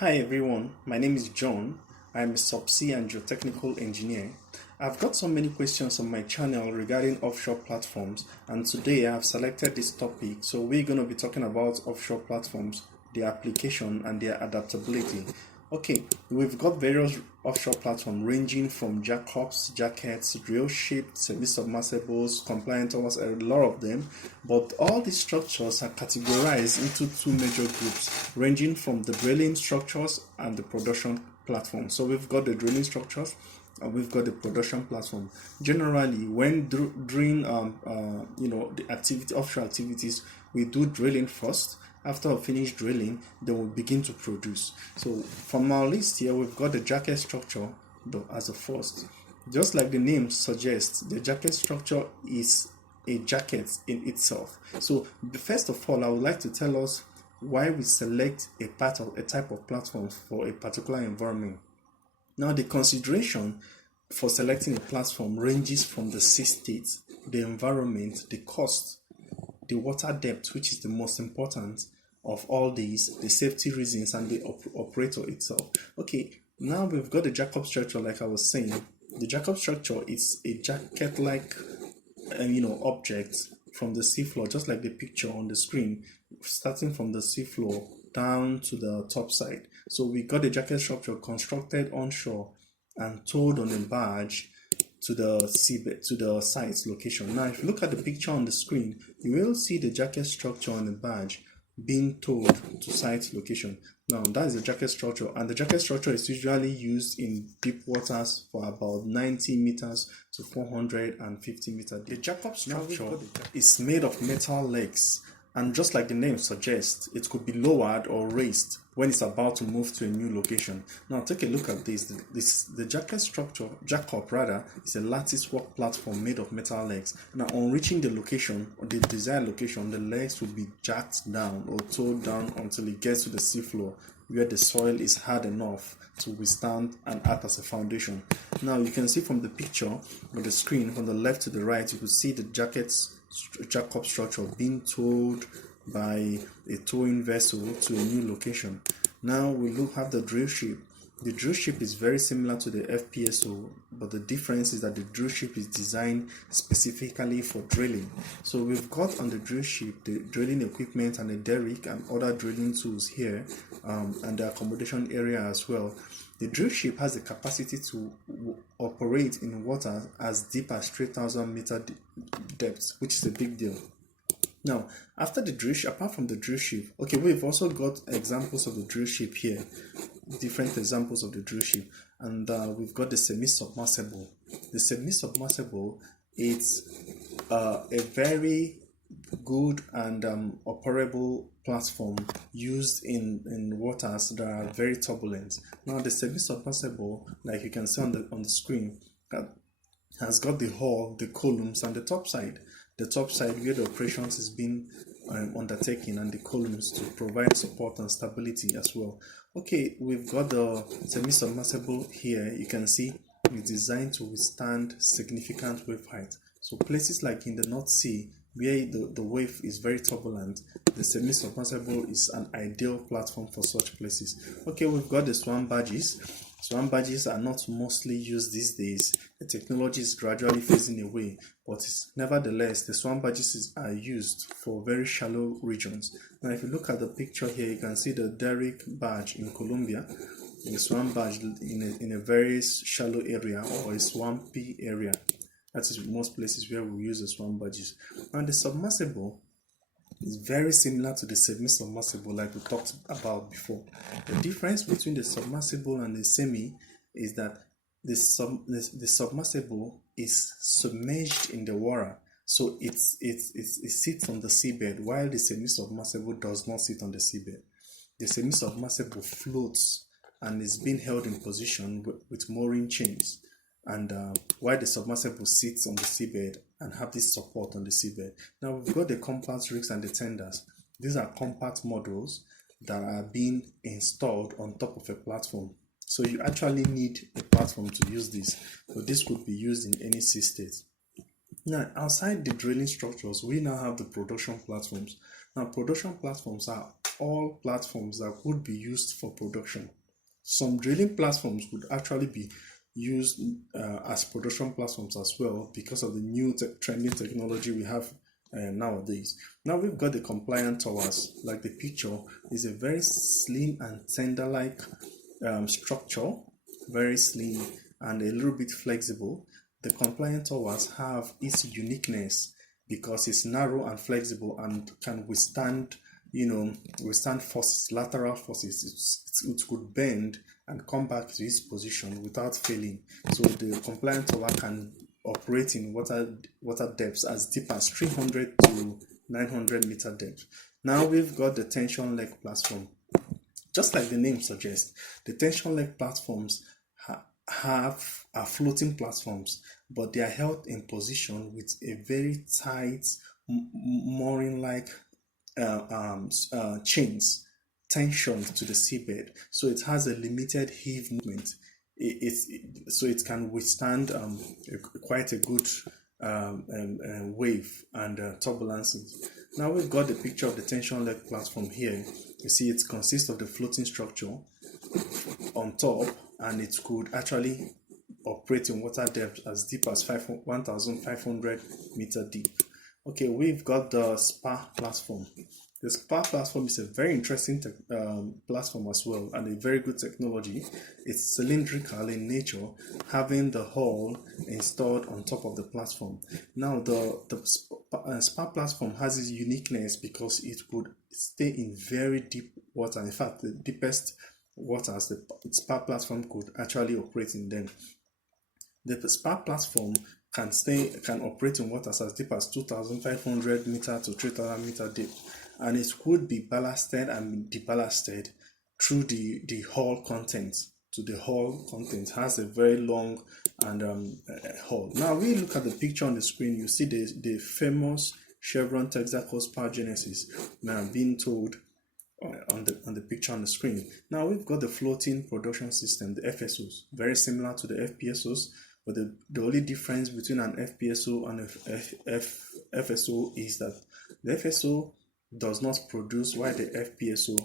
Hi everyone, my name is John. I'm a subsea and geotechnical engineer. I've got so many questions on my channel regarding offshore platforms, and today I've selected this topic. So we're going to be talking about offshore platforms, their application and their adaptability. Okay, we've got various offshore platforms ranging from jackups, jackets, drill ships, semi-submersibles, compliant towers, a lot of them. But all these structures are categorized into two major groups, ranging from the drilling structures and the production platform. So we've got the drilling structures and we've got the production platform. Generally, when during the activity offshore activities, we do drilling first. After we finish drilling, they will begin to produce. So from our list here, we've got the jacket structure as the first. Just like the name suggests, the jacket structure is a jacket in itself. So first of all, I would like to tell us why we select a type of platform for a particular environment. Now, the consideration for selecting a platform ranges from the sea state, the environment, the cost, the water depth, which is the most important of all these, the safety reasons, and the operator itself. Okay, now we've got the jackup structure, like I was saying. The jackup structure is a jacket-like, object from the seafloor, just like the picture on the screen, starting from the seafloor down to the top side. So we got the jacket structure constructed onshore and towed on a barge to the seabed, to the site's location. Now, if you look at the picture on the screen, you will see the jacket structure on the barge being towed to site location. Now, that is the jacket structure, and the jacket structure is usually used in deep waters for about 90 meters to 450 meters. The jacket structure is made of metal legs, and just like the name suggests, it could be lowered or raised when it's about to move to a new location. Now take a look at this. The jackup rather, is a lattice work platform made of metal legs. Now on reaching the location, or the desired location, the legs will be jacked down or towed down until it gets to the seafloor, where the soil is hard enough to withstand and act as a foundation. Now you can see from the picture on the screen, from the left to the right, you could see the jackup structure being towed by a towing vessel to a new location. Now we have the drill ship. The drill ship is very similar to the FPSO, but the difference is that the drill ship is designed specifically for drilling. So we've got on the drill ship the drilling equipment and a derrick and other drilling tools here, and the accommodation area as well. The drill ship has the capacity to operate in water as deep as 3,000 meter depth, which is a big deal. Now, after the drill ship, apart from the drill ship, okay, we've also got examples of the drill ship here, different examples of the drill ship, and we've got the semi-submersible. The semi-submersible is a very good and operable platform used in waters that are very turbulent. Now, the semi-submersible, like you can see on the screen, has got the hull, the columns, and the top side. The top side where the operations is being undertaken, and the columns to provide support and stability as well. Okay, we've got the semi-submersible here. You can see it's designed to withstand significant wave height. So places like in the North Sea, where the wave is very turbulent, the semi-submersible is an ideal platform for such places. Okay, we've got the swan barges. Swan barges are not mostly used these days. The technology is gradually phasing away, but nevertheless, the swan barges are used for very shallow regions. Now, if you look at the picture here, you can see the derrick barge in Colombia, the swan barge in a very shallow area or a swampy area. That is most places where we use the swan barges. And the submersible is very similar to the semi-submersible, like we talked about before. The difference between the submersible and the semi is that the submersible is submerged in the water, so it sits on the seabed, while the semi-submersible does not sit on the seabed. The semi-submersible floats and is being held in position with mooring chains, and while the submersible sits on the seabed and have this support on the seabed. Now we've got the compact rigs and the tenders. These are compact models that are being installed on top of a platform. So you actually need a platform to use this, but this could be used in any sea state. Now, outside the drilling structures, we now have the production platforms. Now, production platforms are all platforms that could be used for production. Some drilling platforms could actually be used as production platforms as well because of the new trending technology we have nowadays. Now we've got the compliant towers. Like the picture is a very slim and tender-like structure, very slim and a little bit flexible. The compliant towers have its uniqueness because it's narrow and flexible and can withstand withstand forces, lateral forces. It could bend and come back to its position without failing. So the compliant tower can operate in water depths as deep as 300 to 900 meter depth. Now we've got the tension leg platform. Just like the name suggests, the tension leg platforms are floating platforms, but they are held in position with a very tight mooring-like chains tensioned to the seabed, so it has a limited heave movement. So it can withstand quite a good wave and turbulences. Now we've got the picture of the tension leg platform here. You see it consists of the floating structure on top, and it could actually operate in water depth as deep as 1,500 meter deep. Okay, we've got the spar platform. The spar platform is a very interesting platform as well, and a very good technology. It's cylindrical in nature, having the hull installed on top of the platform. Now, the spar platform has its uniqueness because it could stay in very deep water. In fact, the deepest waters the spar platform could actually operate in them. The spar platform can operate in waters as deep as 2,500 meter to 3,000 meter deep, and it could be ballasted and deballasted through the hull contents. So the hull content has a very long and hull. Now we look at the picture on the screen. You see the famous Chevron Texaco Power Genesis now being told on the picture on the screen. Now we've got the floating production system, the FSOs, very similar to the FPSOs. But the only difference between an FPSO and a FSO is that the FSO does not produce while the FPSO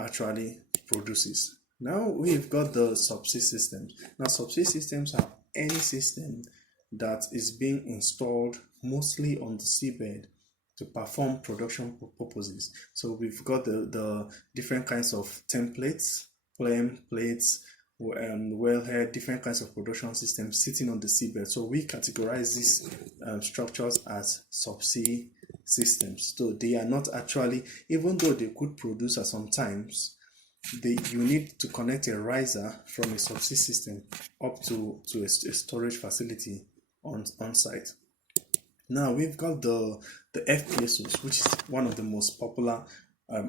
actually produces. Now we've got the subsea systems. Now subsea systems are any system that is being installed mostly on the seabed to perform production purposes. So we've got the different kinds of templates, plates, wellhead, different kinds of production systems sitting on the seabed. So we categorize these structures as subsea systems. So they are not actually, even though they could produce at some times, you need to connect a riser from a subsea system up to a storage facility on site. Now we've got the FPSOs, which is one of the most popular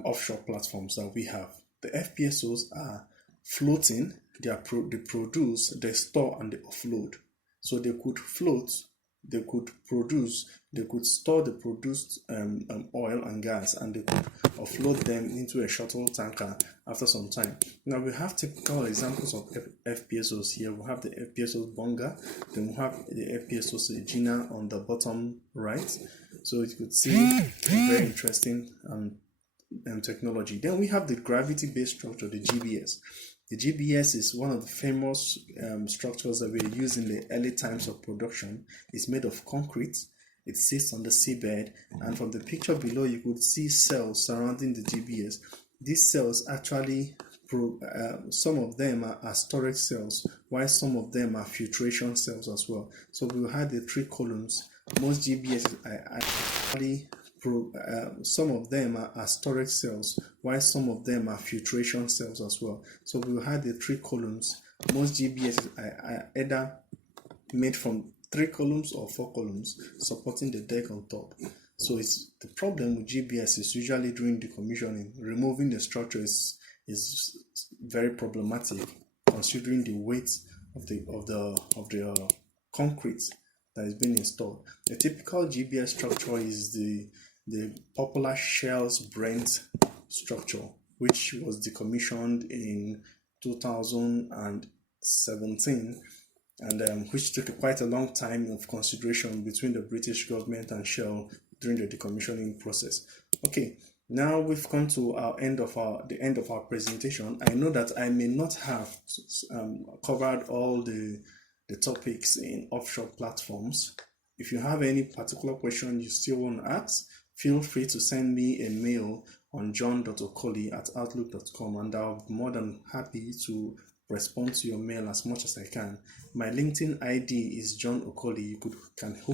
offshore platforms that we have. The FPSOs are floating. They produce, they store, and they offload. So they could float, they could produce, they could store the produced oil and gas, and they could offload them into a shuttle tanker after some time. Now we have typical examples of FPSOs here. We have the FPSOs Bonga, then we have the FPSOs Regina on the bottom right. So you could see a very interesting technology. Then we have the gravity-based structure, the GBS. The GBS is one of the famous structures that were used in the early times of production. It's made of concrete. It sits on the seabed, and from the picture below you could see cells surrounding the GBS. These cells actually, some of them are storage cells, while some of them are filtration cells as well. So we had the 3 columns. Most GBS are actually some of them are storage cells, while some of them are filtration cells as well. So we had the 3 columns. Most GBS are either made from 3 columns or 4 columns supporting the deck on top. So the problem with GBS is usually during decommissioning. Removing the structure is very problematic, considering the weight of the concrete that is being installed. A typical GBS structure is the popular Shell's Brent structure, which was decommissioned in 2017, and which took quite a long time of consideration between the British government and Shell during the decommissioning process. Okay, now we've come to the end of our presentation. I know that I may not have covered all the topics in offshore platforms. If you have any particular question you still want to ask, feel free to send me a mail on john.okoli@outlook.com, and I'll be more than happy to respond to your mail as much as I can. My LinkedIn ID is John Okoli. You can hook